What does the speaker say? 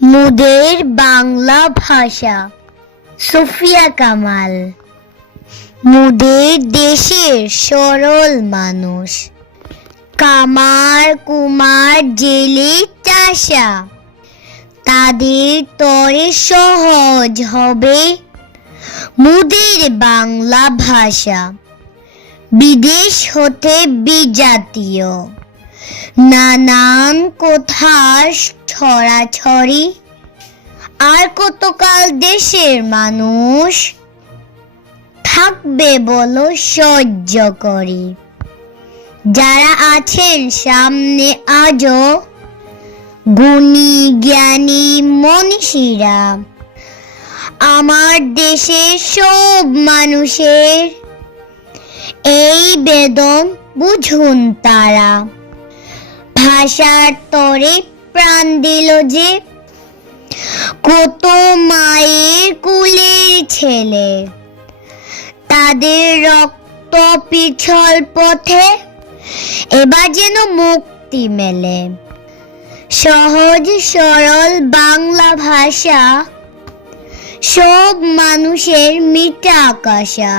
মুদের বাংলা ভাষা। সুফিয়া কামাল। মুদের দেশের সরল মানুষ, কামার কুমার জেলে চাষা, তাদের তরে সহজ হবে মুদের বাংলা ভাষা। বিদেশ হতে বিজাতীয় নানান কথার ছড়াছড়ি, আর কতকাল দেশের মানুষ থাকবে বলো সহ্য করি। যারা আছেন সামনে আজও গুণী জ্ঞানী মনীষীরা, আমার দেশের সব মানুষের এই বেদন বুঝুন তারা। ভাষার তরে প্রাণ দিল যে কত মায়ের কুলের ছেলে, তাদের রক্ত পিছল পথে এবার যেন মুক্তি মেলে। সহজ সরল বাংলা ভাষা সব মানুষের মিটা আকাশা।